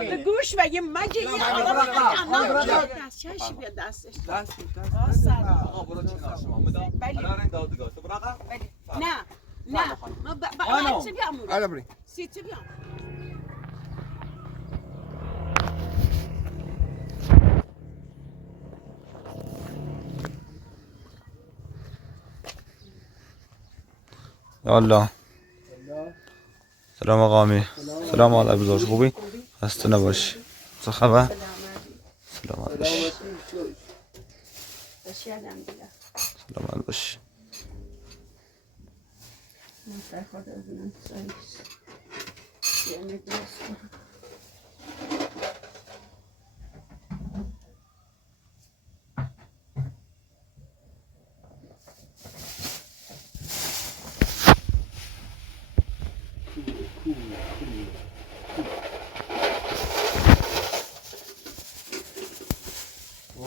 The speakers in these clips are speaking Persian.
به گوش و یه مگه این آقا دستش بیا دستش آقا برو کنار شما مدام الان دادگاه تو برقا نه نه ما چه بیامون حالا بریم سی چه بیام الله سلام آقا امیر سلام آقا بزرگ خوبی؟ خسته نباشی چه خبر؟ سلامت باشی سلامت باشی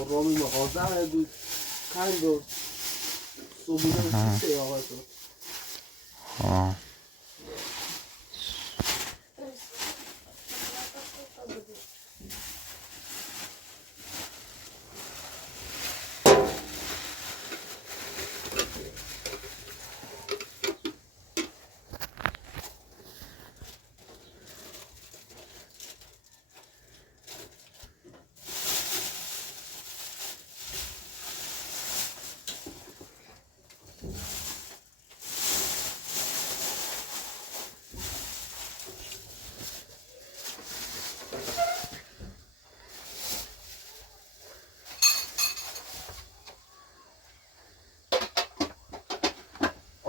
رامی مغازه بود کند و صبونه چیزه آقا تو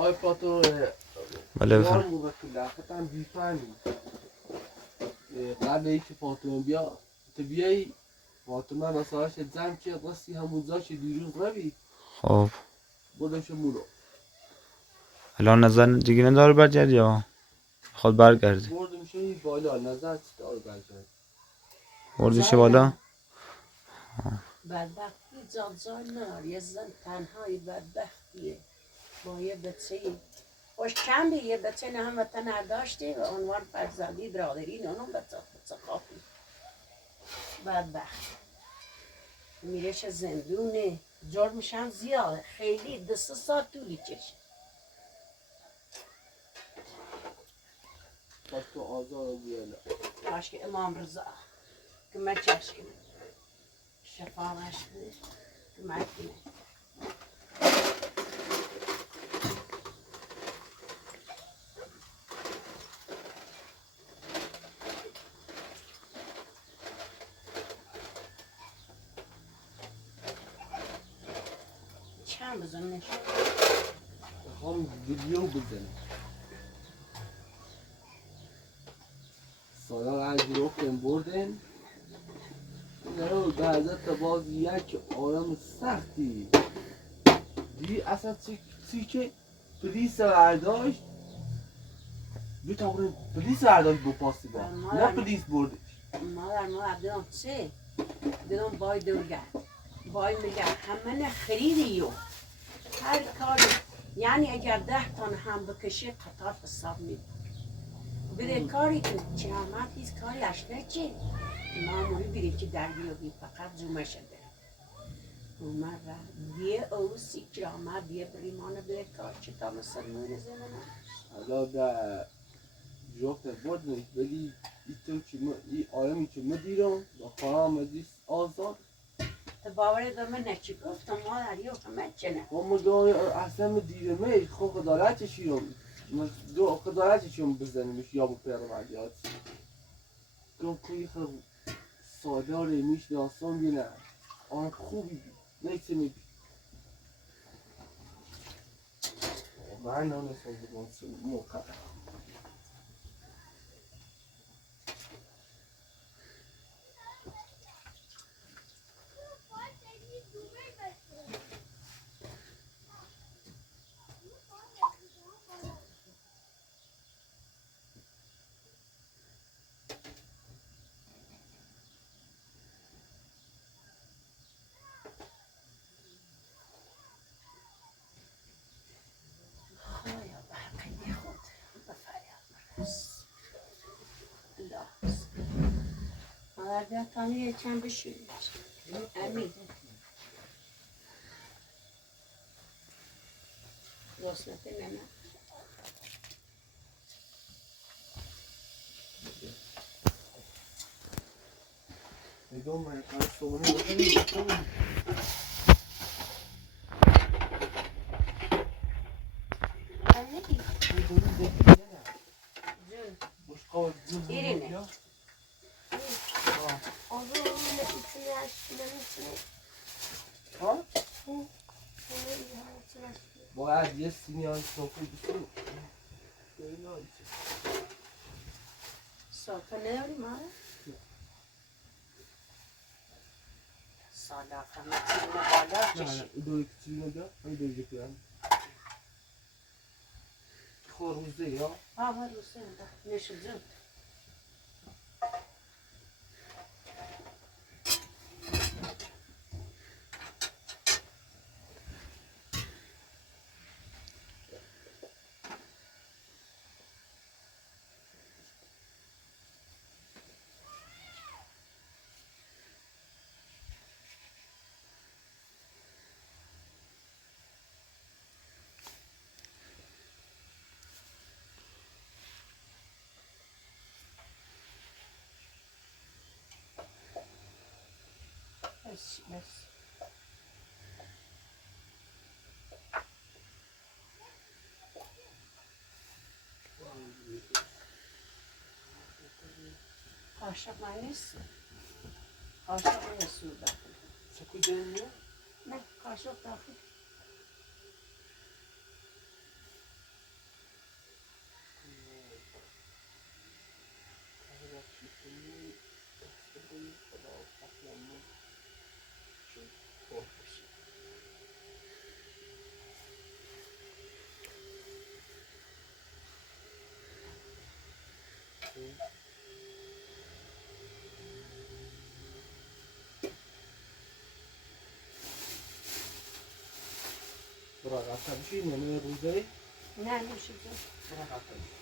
آی پاتو بله یار بفرم بود که لختم بیفهمی قبل اینکه فاطمه بیا تو بیایی فاطمه مساحش زن که قصی همون زاش دیروز نبی خب بودمش مونو الان نظر دیگه نداره برگردی یا خود برگردی بردمش این بالا نظر چی دار برگرد بردیشه بالا بدبختی جان نار یه زن تنهایی بدبختیه با یه بچه خوش کم یه بچه نه هموطن نداشته و عنوان فرزندی برادری نه اونم بچه خافی بدبخت میرش زندونه جرمش هم زیاده خیلی 2 سال طولی کشه پس تو آزار بیالا کاش که امام رضا که من چشم شفاهش کنه که من کنه چند بزن نشون هم ویدیو بزنه سالان از گروه بردن نه بعضت باز یک آرام سختی دیدی اصلا چی که پلیس برداشت بتاورن پلیس برداشت با پاسی با نه پلیس بردش مادر ما دیدم چه دیدم بای دورگرد بای میگه همه خریدی و هر کاری یعنی اگر 10 تن هم بکشه قطار حساب میده بده کاری که چهمت هیچ کاری اشنه چی معمولی بیریم که درگیر بید فقط زومشه برم اومد را دیه او سی کرامت دیه بریمانه بده کار چه تا مثل مونه زمانه حالا در جوکت بردنش ولی این آرامی که مدیرم با خواهم مدیس آزاد تو باوری دو من نچی گفتم مادر یو همه چنه با مدای اصلا مدیرمش خب خدالتشیم دو خدالتشیم بزنیمش یا با پیروردیات گفت که خب ساداره میش داستان بینه آن خوبی بید نیچه میبید من نانستم بگم موقع مادر تانی چند بشویی امید راستت نه نگاه من کار صبحونه بکنیم İrine. باید یه سینی های صافی بسید صافه نداری ماره؟ سالا همه چیزی بالا نه دو کچی نده هم دو جکرم خورموزه یا؟ آه روسه نده نشو جون بس قاشق من نیست قاشق من سور داخل سکو دنیا؟ نه قاشق داخل برای قطعه بشید نمه روزه نه نشو جون برای قطعه بشید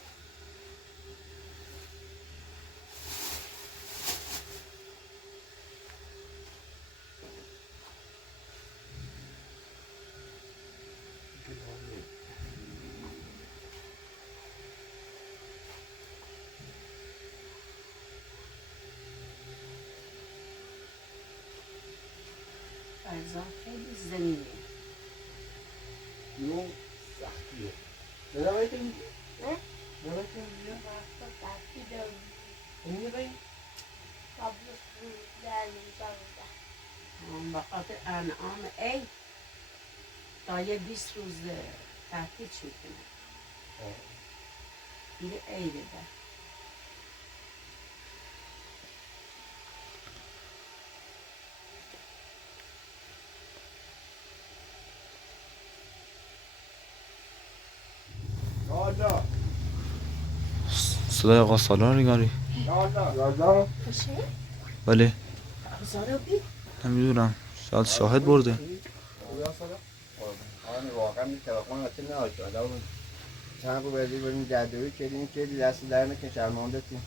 فرزان خیلی زمینه یون سختیه نمه کنید؟ نه؟ نمه کنید بیا؟ اینه بایی؟ بخاطر انعام ای تا یه 20 روز تحقیق میکنه میره ای بده یالا صدای آقا سالار نگاری یالا کشه؟ بله بزارو بی؟ نمیدونم شاید شاهد برده آن واقعا می تلفن اصلا ناشد اون چند رو بردی بریم جدوی کردیم کردی دست در نکن شرمانده تیم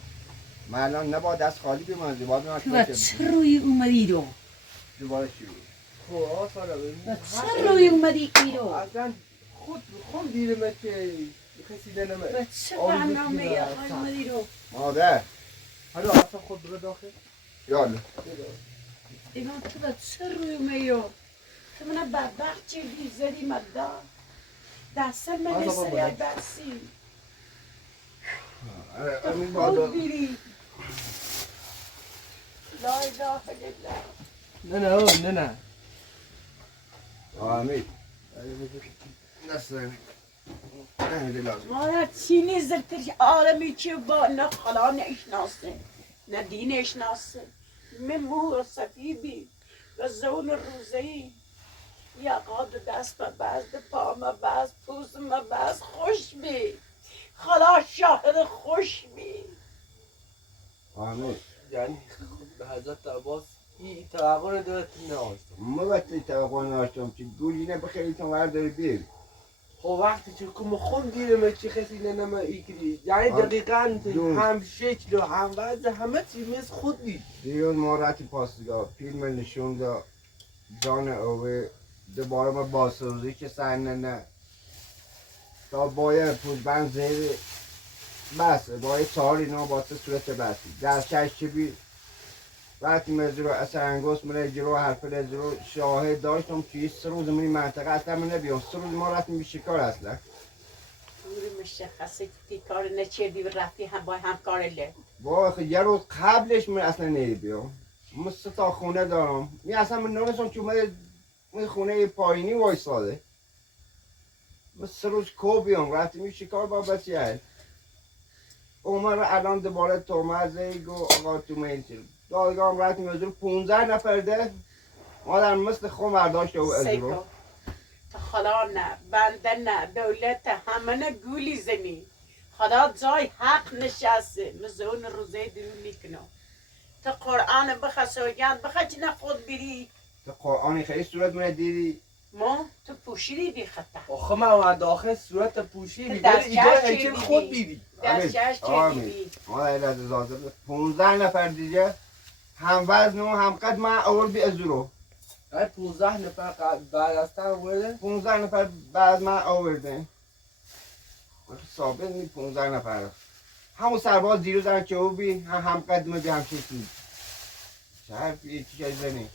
من الان نباید دست خالی بمانم باید من تو با چه روی اومدی رو؟ دوباره چی بود خب آسالا ببین با چه روی اومدی ایرو؟ اصلا خود دیرمه که کسی دنمه با چه برنامه ای اومدی رو؟ مادر حالا اصلا خود بره داخل یالا ایمان تو با چه روی اومدی رو؟ تو منو بدبخت چیدی زدی مدار دستم من سریع برسی امین خود بادا بیری لا اله الا الله نه امین نسرین نمیده لازم مادر چینی زرتش عالمی که با نه خلا نشناسه نه دین نشناسه من مو صفیبی و زول روزی یا قاد دست ما باز پا ما باز پوز ما باز خوش بی خلا شاهد خوش بی امین یعنی خود به حضرت عباس این توقع دارد نهاشتم ما وقتی توقع ناشتم که گویی نه بخیلی تو ورداری بیر خب وقتی که کم خود گیرم چی خیلی ننمه ایگری یعنی دقیقاً هم شکل و هم وضع همه چی مثل خود بید دیون ما رتی پاسگاه فیلم نشون دا جان اوه دوباره ما باسوزی که سننه تا باید پوزبند زیر بس باید 4 اینا باسه صورت بسی دستکش چی بید وقتی مزرو اصلا انگوست منه جلو حرفل جلو شاهد داشتم که 3 روز منی منطقه اصلا من نبیام 3 روز ما رفتیم به شکار اصلا دوری مشخصه که کار نچردی و رفتی هم با هم کار له با یه روز قبلش من اصلا نبیام من 3 تا خونه دارم می اصلا من نونستم که من خونه پایینی وایساده من 3 روز کو بیام رفتیم به شکار با بچه عمر الان دوباره تومزه گو آقا تو میل دادگاه هم رفتیم از رو 15 نفر ده مادر مثل خون برداشت و از رو تا خدا نه بنده نه دولت همه نه گولی زنی خدا جای حق نشسته مزون روزه درونی کنم تا قرآن بخوا سوگند بخوا چی نه خود بری تو قرآنی خیلی صورت منه دیدی ما تو پوشیدی بی خطا آخه من داخل صورت پوشی تو بیدن دستکش ایگاه چی هیچی دیدی؟ خود بیدی دستکش چه دیدی مادر از ازازه 15 نفر دیگه هم وزن و هم قد من اول بی از رو 15 نفر بعد از تن ورده 15 نفر بعد من آورده ثابت می 15 نفر همون سرباز دیروز هم که او بی هم قدمه بی هم چیزی چه حرفی چی شایی زنی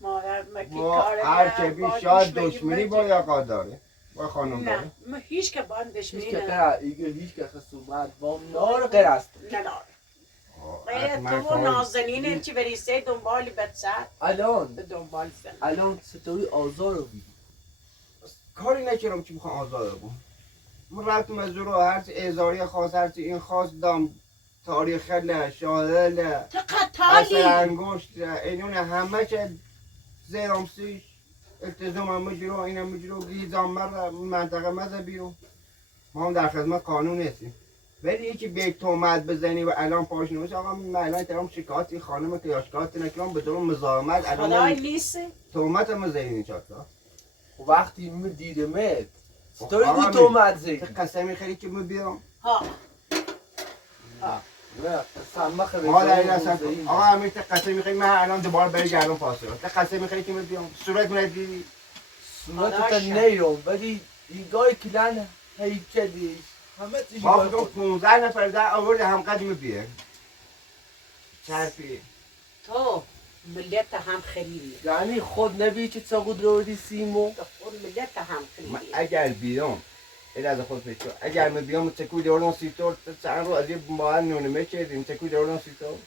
مادر مکی با کار هر که بی شاید دشمنی با یاقا داره با خانم داره نه ما هیچ که با هیچ دشمنی که نه غیر ایگه هیچ که خصومت با نار غیر است نه غیر تو و نازنینه چی بریسه دنبال بچه الان به دنبال زن الان ستوری آزار رو بیدی کاری نکردم که بخوام آزاد بگم من رفتم از رو هرچی ازاری خواست هرچی این خواست دام تاریخ له شاهده له تو اصل قطالی انگشت اینون همه که زیرم سیش التزام هم مجرو این هم مجرو گیزام مر منطقه مزه بیرون ما هم در خدمت قانون نیستیم ولی یکی به تومت بزنی و الان پاش نمیشه آقا من الان ترام شکایتی خانم که یا شکایتی نکنم بدون مزاحمت خدای الان نیست تومت هم زنی چطور وقتی من دیدمت آقا ستوری می- بود تو مدزه چه قسمی خیلی که من بیام ها نه سمخ ما در این اصلا آقا امیر ته قسمی خیلی من الان دوباره برای گردم پاسه ته قسمی خیلی که من بیام صورت من دیدی صورت تا نیرم ولی ایگاه کلن هیچه دیش همه چیز ما ایگاه فکرم خود 15 نفر در آورد هم قدم بیه چرفی تو ملت هم خریدی یعنی خود نبی که چقدر رو دی سیمو تو خود ملت هم من خریدی اگر بیام ایل از خود پیچو اگر من بیام تکوی دوردن سیتور چند رو از یه باید نونمه چیدیم تکوی دوردن سیتور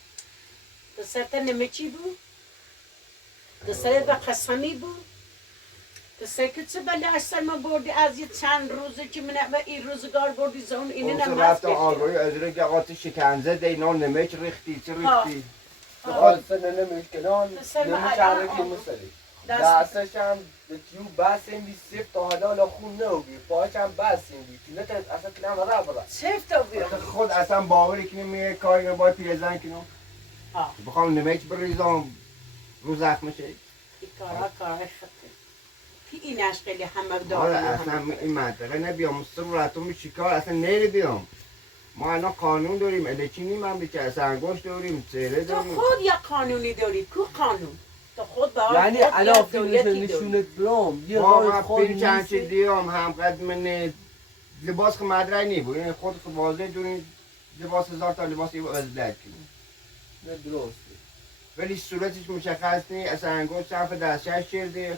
تو سرت نمه چی بود؟ تو سرت با قسمی بود؟ تو سرت چه بله اصلا ما بردی از یه چند روزه که من این روزگار بردی زون اینه اون نماز رفتم کشید آگاهی از رو که آقا تو شکنزه دی نان نمک ریختی چه ریختی حال سن نمیشکنان سن نمیشاره که الان مسلی دست دستش هم به کیو بس این بی سیف تا حالا خون نهوگی پاهاش هم بس این بی که نتت اصلا کنم را برا چفت بیام خود اصلا باوری کنیم میگه کاری رو باید پیرزن کنم ها بخوام نمک بریزم رو زخمشه این کارهای خطر پی اینش خیلی همه حالا دارن اصلا این منطقه نبیام سرورتون شکار اصلا نری بیام ما الان قانون داریم الکی نیم هم بیچه اصلا انگوش داریم چهره تو داریم خود یا قانونی داری کو قانون تو خود با یعنی الان فیلم نشونت برام یه ما رای من خود پیر چند چی نیستی دیام هم قد من لباس که مدرعی نی بود یعنی خود که واضح داریم لباس 1000 تا لباس یه ازدک کنیم نه درسته ولی صورتش مشخص نی اصلا انگوش صرف دستش کرده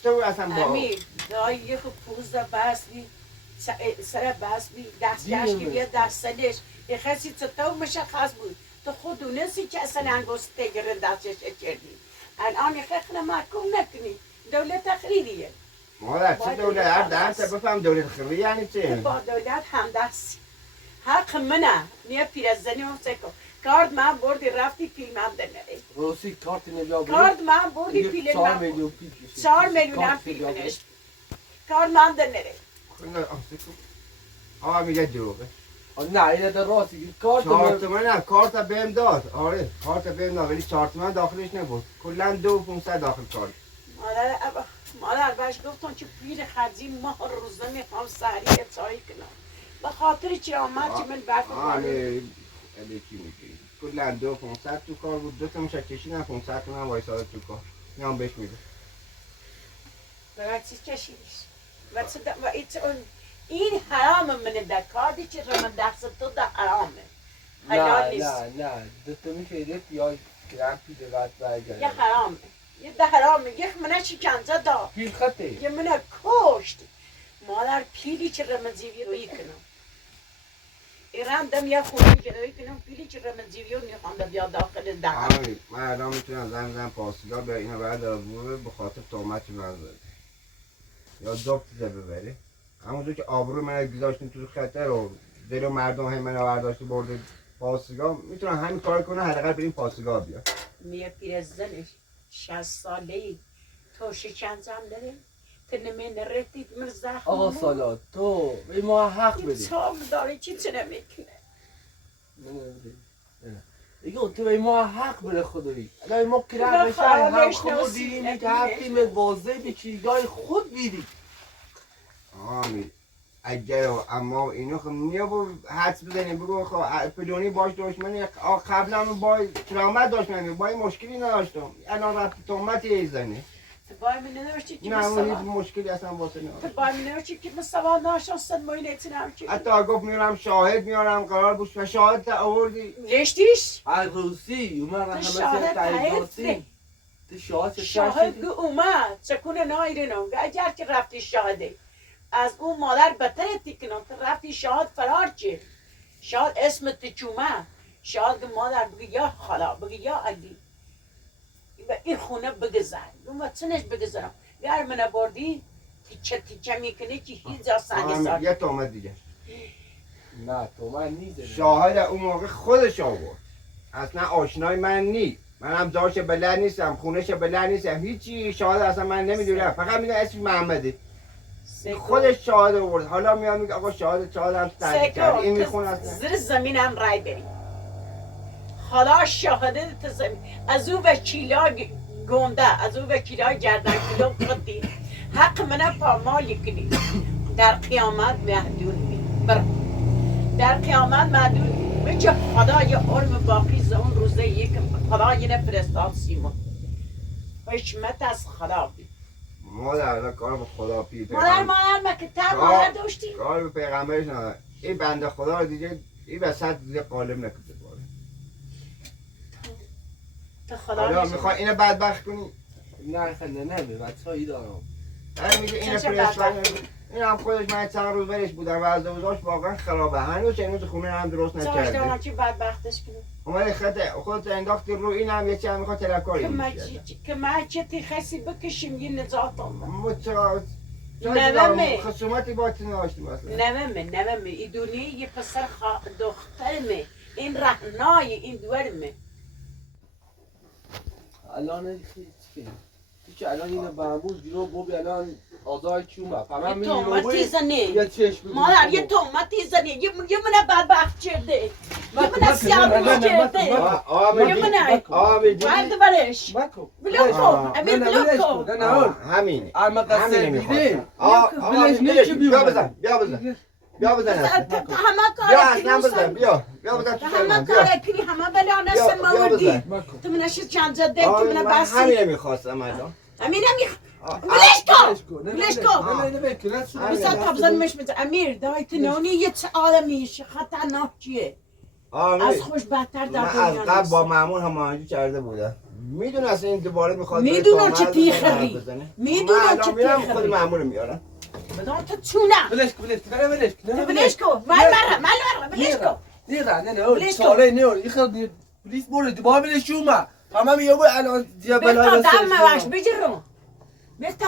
چطور اصلا با امیر دایی یه خوب پوزده بس بی سر بس بی دستگش که دیگه بیاد دستلش یه خسی چطور مشخص بود تو خود دونستی که اصلا انگوست تگرن دستش کردی الان یه خیلی محکوم نکنی دولت تخریریه مادر چه دولت هر دهم تا بفهم دولت خیلی یعنی تو چه با دولت همدستی حق منه نیه پیرزنی هم سکو کارد من بردی رفتی فیلم هم دنری روسی کارت نجا بود کارد من بردی فیلم 4 هم میلیون پیل کشید 4 میلیون هم فیلمش کارد من دنری آقا میگه دروغه نه اینه در راستی کارت 4 تومن نه کارت بهم داد آره کارت بهم داد ولی 4 تومن داخلش نبود کلا 2500 داخل کارت مادر بهش گفتم که پیر خرجی ماه روز نمیخوام سحری چای کنم به خاطر چی آمد که من برف آره الی چی میگی کلا 2500 تو کار بود 2 تا میشه کشیدن 500 تومن وایساد تو کار میام بهش میده برای چی کشیدیش و این حرام منه در کاری که رو من دست تو در حرامه حلال نیست نه دو میشه یا گرم پیده بعد برگرد یه حرامه یه ده حرامه یک منه شکنجه دا پیل خطه یه منه کشت مادر پیلی که رمزیوی روی کنم ایران دم یه خونی که روی کنم پیلی که رمزیوی رو میخوام بیا داخل دهن آره من الان میتونم زن پاسگاه به اینو بردار به خاطر تهمتی من زده یا ضبط ببره همونطور که آبرو من گذاشتیم تو خطر و دل مردم هم منو برداشت برده پاسگاه میتونم همین کار کنه حداقل بریم پاسگاه بیا میه پیر زنش 60 ساله‌ای تو شکنجه هم داری تو نرفتید مرزخ آقا سالات تو به ما حق این بدی چام داری چی نمیکنه دیگه تو به ما حق بده خدایی الان ما که نه بشه هم خواهش خود نوسی. دیدیم که حقیم واضح بکی دای خود بیدی آمین اگر اما اینو خب میابو حدس بزنیم بگو خب پلونی باش دشمنی قبلا با ترامت داشتم با این مشکلی نداشتم الان رفت تهمت یه زنه تو باید می ننوشتی که نه اون هیچ مستوى مشکلی اصلا واسه تو نداشت باید می ننوشتی که مستوى ناشستن ما اینه تنم که حتی گفت میارم شاهد میارم قرار بود و شاهد تا آوردی لیشتیش عروسی اومد همه شاهد سر تایید عروسی تو شاهد شاهد گو اومد چکونه نایرنم اگر که رفتی شاهده از اون مادر بتره تکنم تو رفتی شاهد فرار چه شاهد اسمت چومه شاهد که مادر بگی یا خالا بگی یا علی و این خونه بگذر اون چنش بگذرم گر من بردی تیچه میکنه که هیچ جا سنگ سار یه تهمت دیگه نه تو من نیزه شاهد اون موقع خودش آورد اصلا آشنای من نی منم دارش بلد نیستم خونش بلد نیستم هیچی شاهد اصلا من نمیدونم فقط میدونم اسمش محمده خودش شاهد آورد حالا میاد میگه آقا شاهد هم تعریف کرد این میخونه اصلا زیر زمین هم رای بریم حالا شاهده تو زمین از او وکیلای گنده از او وکیلای گردن کلوب خودی حق منه پامالی کنی در قیامت محدود می در قیامت محدود بچه خدا یه علم باقی اون روزه یک خدا یه نفرستاد سیمون حشمت از خدا بید مادر کار به خدا پیر مادر مکتب مادر داشتی کار به پیغمبرش نداره این بنده خدا رو دیگه این وسط دیگه قالب نکرده تو خدا حالا میخوای اینو بدبخت کنی نه خنده نه به بچه هایی دارم میگه اینو فرستاد این هم خودش من چند روز برش بودم و از دوزاش واقعا خرابه هنوز چنوز خونه هم درست نکرده دارم چی بدبختش کنی اومدی خودت انداختی رو این هم یه چی هم میخواد تلکاری که من چه تیخسی بکشیم یه نجات آمد نومه خصومتی با تو نداشتیم اصلا نومه این دنیا یه پسر دخترمه این رهنای این دورمه الان که الان اینو معمول گیرو بوبی الان آزار کیومه فقط یه تومتی زنه یه چشم مادر یه تومتی زنه یه منه بدبخت چرده یه منه سیاه چرده یه منه باید برش بلوک کن امیر بلوک کن همینه اما قصه بیده بیا بزن همه بیا بزن تو همه کاره کنی همه بلا نسل موردی تو منش چند زده تو منه بسی همینه میخواستم الان امیر بلش کن بسا تبزن مش بزن امیر دای تنونی یه چه آدمیش خطرناک چیه از خوش بدتر در من از دنیا قبل نیست با معمول هماهنگی کرده بودم میدونه اصلا این دوباره میخواد میدونم چه تیخری میدونم چه خود تیخری معمول میارم بدان تو چونه بلش بلش کن من بلش کن نه ساله نه این خیلی پلیس برده دوباره بلش اومد همه میابو الان بتا دم وش بجرم بتا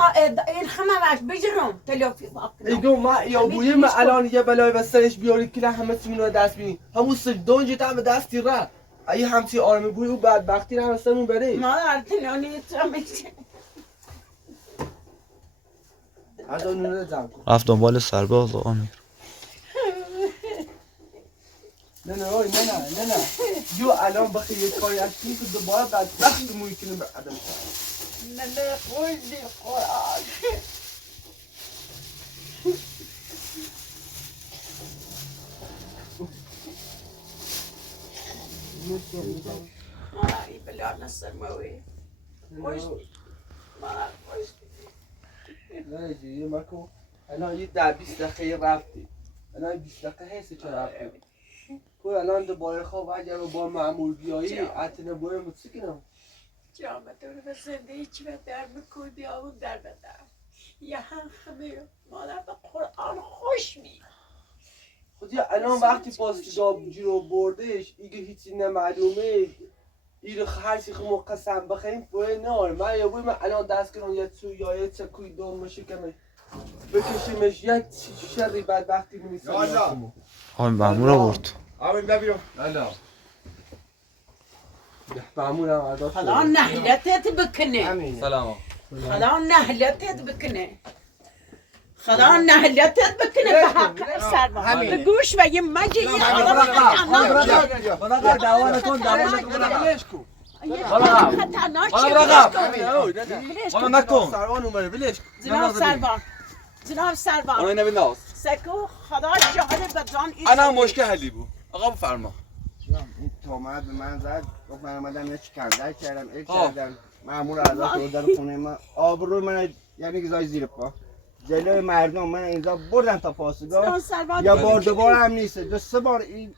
این خمه وش بجرم تلافی ایگو ما یا بویم ما الان یه بلای بسرش بیارید که همه چی منو دست بینید همون سجدون جتا به دستی را ای همچی آرمی بوی او بدبختی رو همستمون بره ما ارتنانی تو میشه از اون رو جمع کن رفت دنبال سرباز آمیر نه یو الان بخی یه کاری از کنی که دوباره بدبخت موی کنیم به عدم نه خوشی خوراک ای بلا نصر موی خوش نه جیه مکو الان یه 10-20 دقیقه رفتی الان 20 دقیقه هستی که رفتی تو الان دوباره خواب اگر با معمول بیایی اتنه باید متسکنم جامعه به زنده چی به در بکودی آون در بدر یه هم خمه مادر به قرآن خوش می خودی الان وقتی پاسگاه جیرو بردش ایگه هیچی نمعلومه ایره هرچی خمو قسم بخیم باید نار من یا باید من الان دست کنم یه تو یا یه چکوی دوم مشکمش بکشیمش یک شری بدبختی می‌نیسم آقای مأمور آورد آمین ببینم الله معمولم عداد خدا نهلتت بکنه همین سلام خدا نهلتت بکنه خدا نهلتت بکنه به حق سرما به گوش و یه مجه یه خدا بنا دعوا نکن بلش کن خطرناک بنا نکن سروان اومده بلش جناب سربان جناب سربان آنها نبی ناز سکو خدا شاهد بدان انا مشکل حلی بود آقا بفرما این تومت به من زد گفت من آمدم یه چکندر کردم ای کردم مأمور ازاد بردن خونه من آبروی من یعنی گذاشت زیر پا جلوی مردم من اینجا بردم تا پاسگاه جناب سربان یا بار دوبار هم نیست 2-3 بار این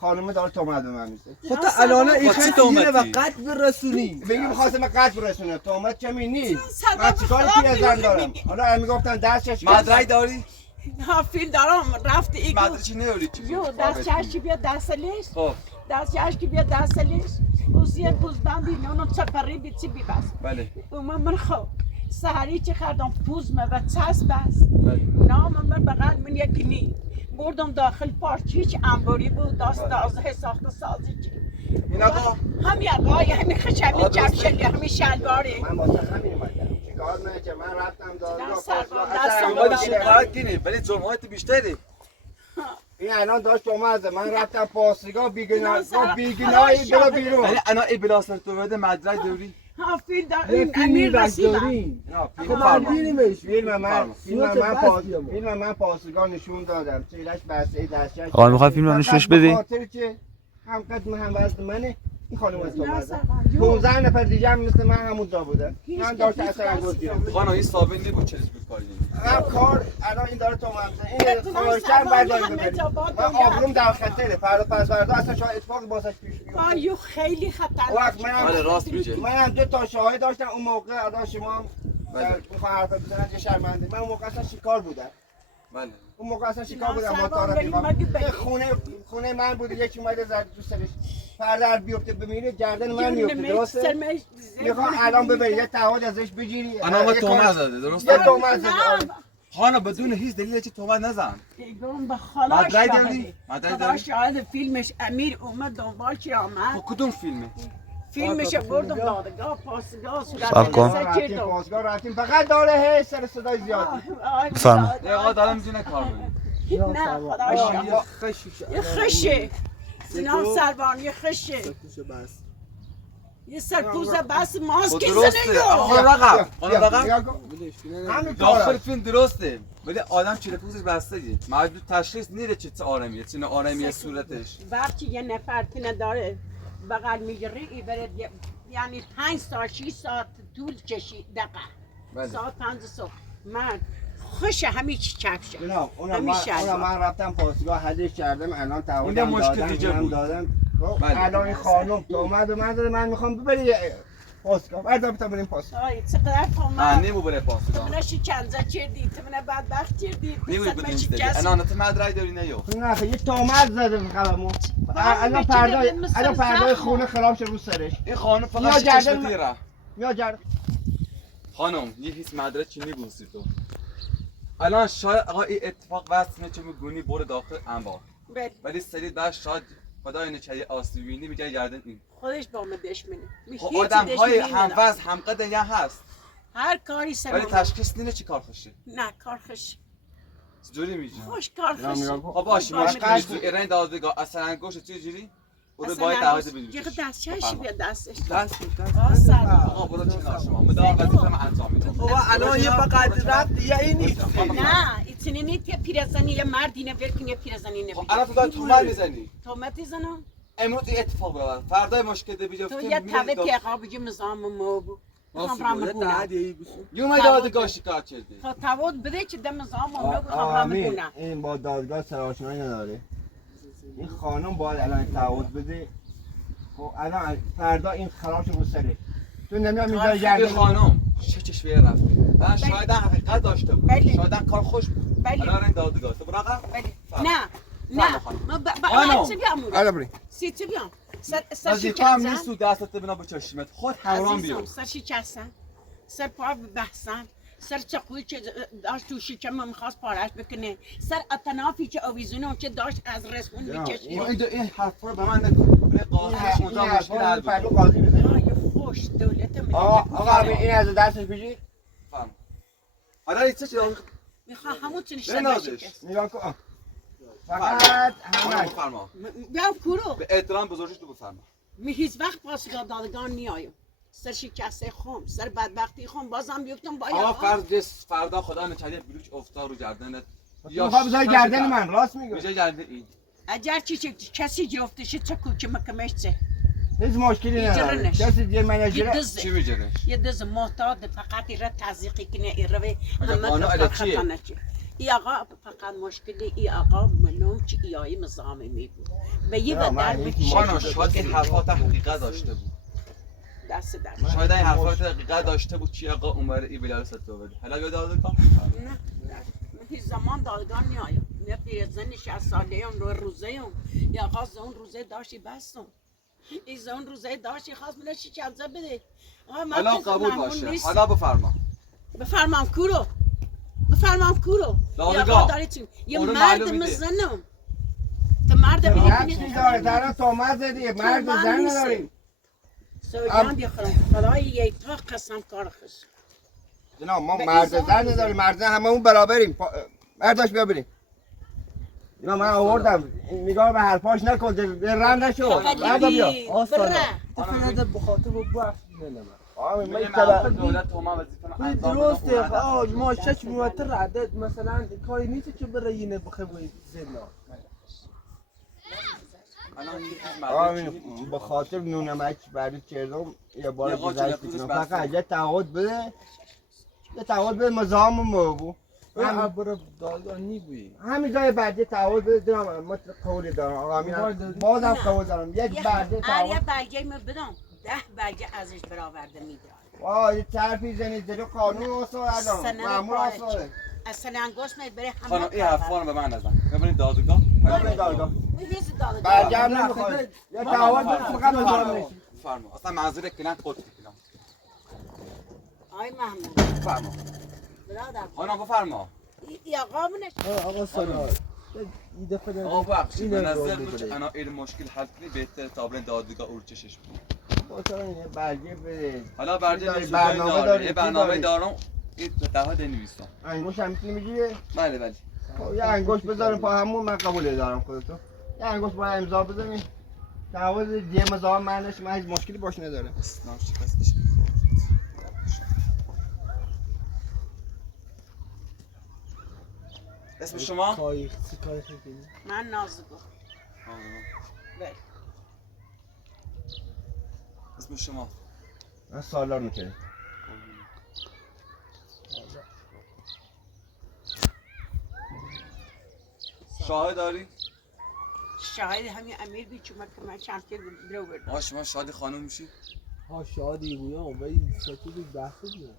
خانم داره تومت به من میزه خود الان این چی خیلی تومتی؟ و قد برسونی بگی می‌خواستم من قطع برسونه تومت کمی نیست من چیکار پیه زن دارم حالا هم میگفتن دستش مدرک داری؟ فیل دارم رفت ایگو مدرکی نداری چی؟ جو دست چی بیا دستلیش خب دست کی بیا دستلیش اوزیه پوزبندی نونو چپری بیچی بیبست بله اوما من خب سحری چه خردم پوزمه و چسب بست نام من بغل من یک نی بردم داخل پارچ هیچ انباری بود دست دازه ساخت سازی چی این آقا همین آقای همین خشمی جمشلی همین شلواری من واسه همین اومدم چیکار من که من رفتم دادگاه سربان اومدی دستم شکایت کنی ولی جرمات بیشتری این الان داشت اومده من رفتم پاسگاه بیگناهی خدا برو بیرون ولی انا ای بلاسر تو بده مدرک داری؟ ها فیل دار این امیر رسیدم فیلم من پاسگاه نشون دادم چیلش بسته دستش آقا میخوای فیلم رو نشونش بدی؟ به خاطر که هم قد هم وزن منه این خانم از تو اومده 15 نفر دیگه هم مثل من همونجا بودن من داشت اثر انگوش گیرم خانم این ثابت نبود چه بود کاری هم کار الان این داره تو اومده این خواهشم برداری ببرید من آبروم در خطره فردا پس فردا اصلا شاید اتفاق باسش پیش بیاد آیو خیلی خطرناک وقت بله راست میگه منم 2 تا شاهد داشتم اون موقع ادا شما هم میخوان حرف بزنن یه شرمنده من اون موقع اصلا شکار بودم بله اون موقع اصلا شکار بودم با طرف خونه من بود یکی اومده زد تو سرش فردا بیفته بمیره گردن من میفته درسته میخوام الان ببری یه تعهد ازش بگیری انا ما تومه زده درسته یه تومت زده خانم بدون هیچ دلیل چه تومه نزن ایگون به خدا مدرک شاهده داری؟ مدرک خدا داری؟ شاهد فیلمش امیر اومد دنبال چی آمد کدوم فیلمه؟ فیلمش بردم دادگاه پاسگاه صبر کن. رفتیم پاسگاه رفتیم فقط داره هی سر صدای زیاد بفرما. یه آقا دارم میدونه کار کنه نه خدا شاهد یه خشه جناب سربان یه خشه یه سرپوز بس ماسک درسته آقا رقم آقا رقم همین داخل کاره فیلم درسته ولی آدم چیره پوزش بستگی معدود تشخیص نیره چه آرامیه چه آرامیه صورتش وقتی یه نفر که نداره بغل میگیره این برد یعنی 5 ساعت 6 ساعت طول کشید دقیقه ساعت 5 صبح من خوش همه چی کفشه جناب اونم من رفتم پاسگاه حدش کردم الان تعهدم مشکل دیگه بود. دادم بله. الان این خانم تو اومد و من داره من میخوام ببری پاسگاه بعد تا بریم پاسگاه آی چقدر نه تومن نیمو بره پاسگاه تو نشی چنزه چردی تو من بدبخت چردی نیموی بدین استدی انا تو مدرک داری نه یو نه خیلی تومت زده خبرمو الان پردای خونه خراب شد رو سرش این خانم یا فقط گردن چشم من- دیره یا جر خانم یه هیچ مدرک چی میبوسی تو الان شاید آقا این اتفاق واسه چه میگونی بره داخل انبار ولی سری بعد شاید خدای نچه آسیب بینی میگه گردن این خودش با من دشمنه خب آدم های هموز همقد یه هست هر کاری سر ولی تشخیص نینه چی کار خوشه نه کار خوش جوری میشه خوش کار خوش خب باشه مشکل تو ایران دادگاه اصلا گوش چه جوری برو باید تعهد بدیم. یه دستش بیا دستش آقا برو کنار شما. مدام وظیفه‌ام انجام میدم. بابا الان یه فقط رفت دیگه این نیست. نه ایتونی نیست که پیرزنی یه مردی نبرکن یه پیرزنی نبرکن. الان تو داری تومن میزنی. تومت زنم؟ امروز این اتفاق بیاد. فردای مشکل ده بیجا تو یه تابه تیغا بگی مزام مو بو. یوم دادگاه شکایت کردی. تو تاود بده که دم مزام مو بو خبرم بگونه. این با دادگاه سرآشنایی نداره. این خانم باید الان تعهد بده. خب الان فردا این خراب رو سره. تو نمیام اینجا گردن خانم چه چشویه رفته. من شاید حقیقت داشته بود. شاید کار خوش بود. الان این دادگاه تو براقم. نه. نه. ما چه بیام؟ حالا بریم. سی چه بیام؟ سر شکستن نیست تو دستت ببینم به چشمت خود حرام بیار سر شکستن سر پا بحثن سر چقوی که داشت تو شکم میخواست پارش بکنه سر اتنافی که آویزونه که داشت از رسمون میکشید این حرفا رو به من نکن این حرفا رو فردا قاضی بزنه آیا خوش دولت من آقا این از دستش بگیر فهم حالا این چه چیزی میخواه همون چنشتن شکست نگاه کن فقط همه بفرما بیام کورو به احترام بزرگش تو بفرما می هیچ وقت پاسگاه دادگان نیایم سر شکسته خون سر بدبختی خون بازم بیفتم باید آقا فردا خدا نکرده بلوچ افتاد رو گردنت یا بذار گردن من راست میگم بجای گردن این اگر کسی جفتش چه کوچه مکمش چه هیچ مشکلی نداره کسی دیگه منیجر چی میجنش یه دز محتاط فقط ایره تزریقی کنه ایره به همه خطانه چه ای آقا فقط مشکلی ای آقا منوم چه ایایی مزامی می بود و یه بدر مانا شاید این حرفات حقیقت داشته بود دست در شاید این حرفات حقیقت داشته بود چی آقا عمر ای بلال ستو بده حالا یاد دادگاه نه من هیچ زمان دادگاه نیایم نه پیرزن 60 ساله اون روزه اون یا آقا اون روزه داشتی بستم این اون روزه داشتی خواست منه چی چنزه بده حالا قبول باشه حالا بفرما بفرمام کورو بفرمام کورو دادگاه یه مرد مزنم تو مرد میدونی چی داره در تومت زدی مرد زن نداری سویان بیخورم خدای یه تا قسم کار خوش جناب ما مرد زن نداریم مرد زن هممون برابریم مرداش بیا بریم اینا من آوردم نگاه به حرفاش نکن رم نشو بعدا بیا آسانا تفرد بخاطر بخش نمیدونم درسته ما شش موتر عدد مثلا کاری نیست که برای اینه بخوای زنا به خاطر نونمک برای چردم یه بار گذشت فقط یه تعهد بده مزاحم مو هم برای دادگاه نیبوی همین جای بعدی تعهد بده دارم من قولی دارم آقا امین بازم قول دارم یک بعدی تعهد یه برگه من بدم 10 برگه ازش برآورده میدم وای چرفی زنید جلو قانون اصلا معمول اصلا اصلا انگوش میاد بره همه خانم این حرفا رو به من نزن ببینید دادگاه برگه هم نمیخواد یه تعهد بده فقط مزاحم نشی فرما اصلا منظور کنن خود کنم آی محمود فرما برادر خانم بفرما ای آقا منش آقا سلام این دفعه آقا بخشید به نظر من انا این مشکل حل کنی بهتر تا برای دادگاه اورچشش بود مثلا این برگه بده حالا برگه برنامه داره یه برنامه دارم این تعهد نویسم انگوش هم میتونی بگیری بله بله یه انگوش بذاریم پا همون من قبول دارم خودتو یه انگوش باید امضا بزنیم تعهد دیگه مزاحم معنیش من هیچ مشکلی باش نداره اسم شما؟ من نازگو بله اسم شما؟ من سالار میکنم شاهد داری؟ شاهد همین امیر بی چون من چند که برو برد شما شادی خانم میشی؟ ها شادی بویا ولی سطوری بحثی دیگه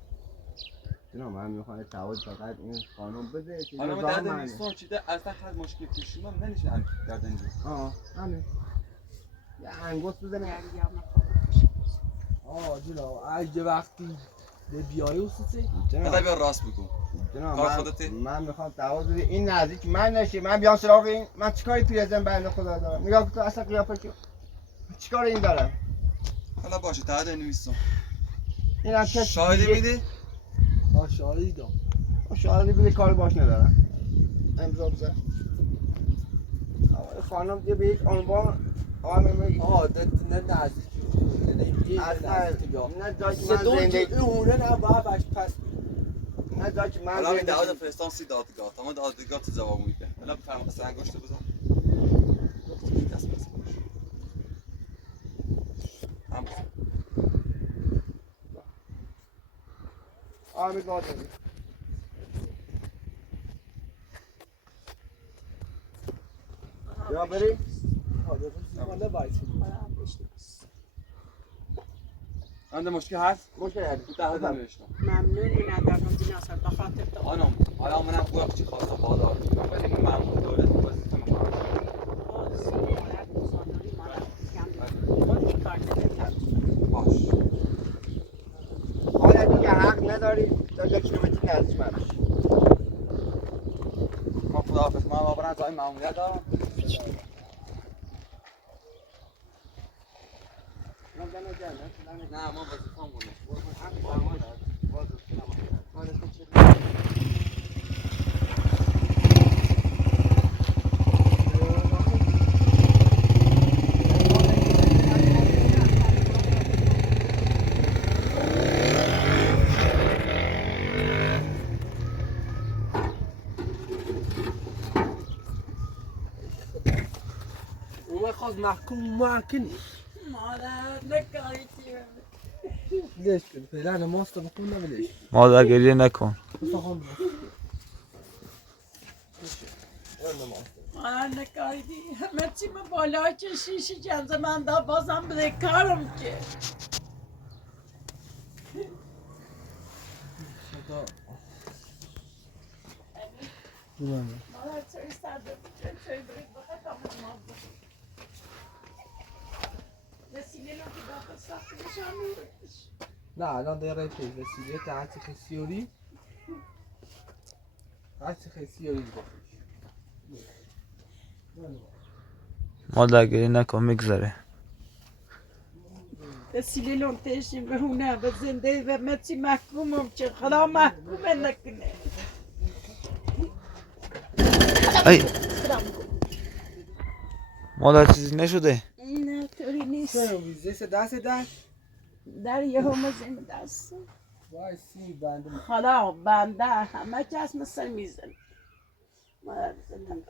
جناب من میخوام تعهد فقط این قانون بده که حالا من درد نیستم چیده اصلا خیلی مشکل پیش من نمیشه هم درد اینجا همین یه انگوش بزنه جناب اگه وقتی بیایی و سیسی حالا بیا راست بگو جناب من میخوام تعهد بده این نزدیک من نشه من بیام سراغ این من چیکاری پیرزن بنده خدا دارم نگاه تو اصلا قیافه که چیکار این دارم حالا باشه تعهد نویسم این هم شاهدی میدی؟ شاهدی دام شاهدی بده کار باش ندارم امضا بزن خانم دیگه به یک عنوان آمین عادت نه نزدیکی خونه نه این اصلا نزدیکی بیا نه جایی که من زدون که زندگی اونه نه باید بش پس نه جایی که من حالا می زندگی دعوت فرستان سی دادگاه تمام دادگاه تو جواب میده حالا بفرما قصه انگشت بزن دست بس باش هم بزن آمین باشه یا بریم مالا بایسی انده مشکل هست؟ مشکل تو ده نوشتم ممنونی ندارم بیناصر بخاطر تو خانم حالا منم خوبم چی خواسته بالا ولی من ممنون دولت وظیفه میکنم باش حالا دیگه حق نداری تا 1 کیلومتر نزدیک من بشی ما خداحافظ من برم جای ماموریت دارم نه ما وظیفه مونه اومه خواست محکوم ممکنی مادر نکاری لیش کن فعلا نماز بکن نبلیش مادر گریه نکن بخون مادر نکاری همه چی من بالا کشیشی چند من دا بازم بده کارم که خدا جوانه مادر چه سرده چه برید بخواه کامل ماز بخواه وسیله رو که داخل سختی نشان میدهش نه الان داره چه وسیله تعطی خسیوری تعطی خسیوری گفتش مادر گریه نکن میگذره وسیله لونتشیم به هونه به زنده و مچی محکومم که خدا محکوم نکنه ای مادر چیزی نشده نه طوری نیست چه ویزه دست در یه همه زمین دست وای سی بنده خدا بنده همه کس مثل میزن مادر بزنم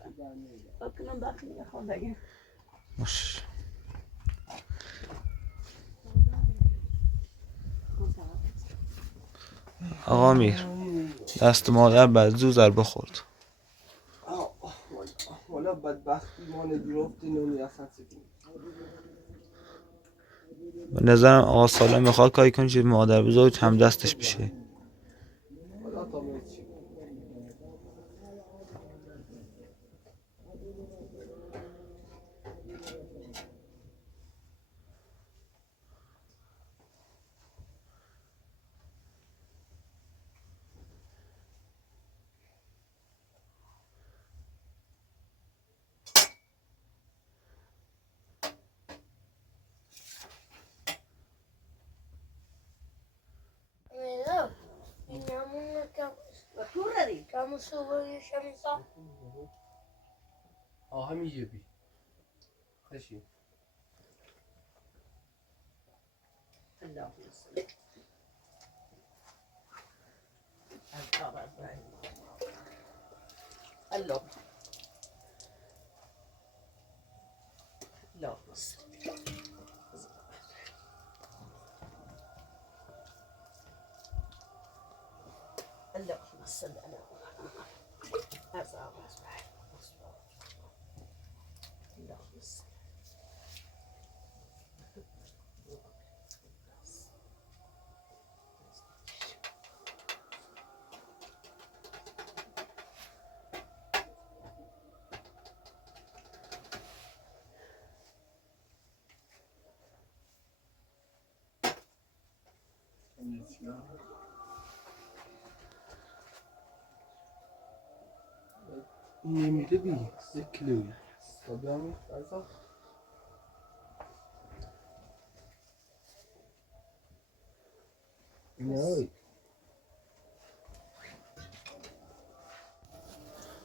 بکنم داخلی خودگی مش آقا میر دست مادر بعد زو ضربه خورد والا بدبختی ما نگرفتی نونی اصلا سکنی به نظرم آقا سالم میخواد کاری کنه چه مادر بزرگ هم دستش بشه خدا تا میچی همین جبی خشی الله الله اللهم صل على محمد اللهم صل نمیده بی یک کیلویی تا همی برسا نه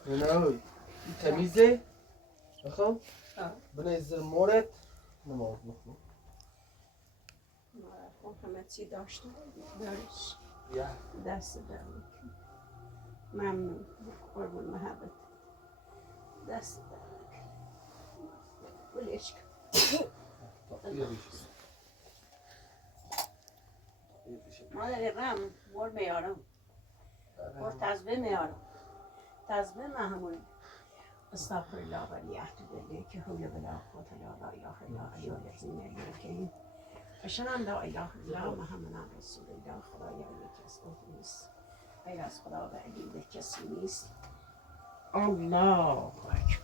نه تمیزه بخوام بنزل مورد نماز بخون. خب همه چی داشته دارش یا دست دارم ممنون قربون محبت دست دارم بلیش مادر رم بول میارم بول تزبه میارم تزبه محمول استغفر الله و لیحت بله که هو بلا قوت الا لا اله الا علی العظیم الحکیم اشهد لا اله الا محمد رسول الله خدای علی کس نیست غیر از خدا و علی کسی نیست الله اکبر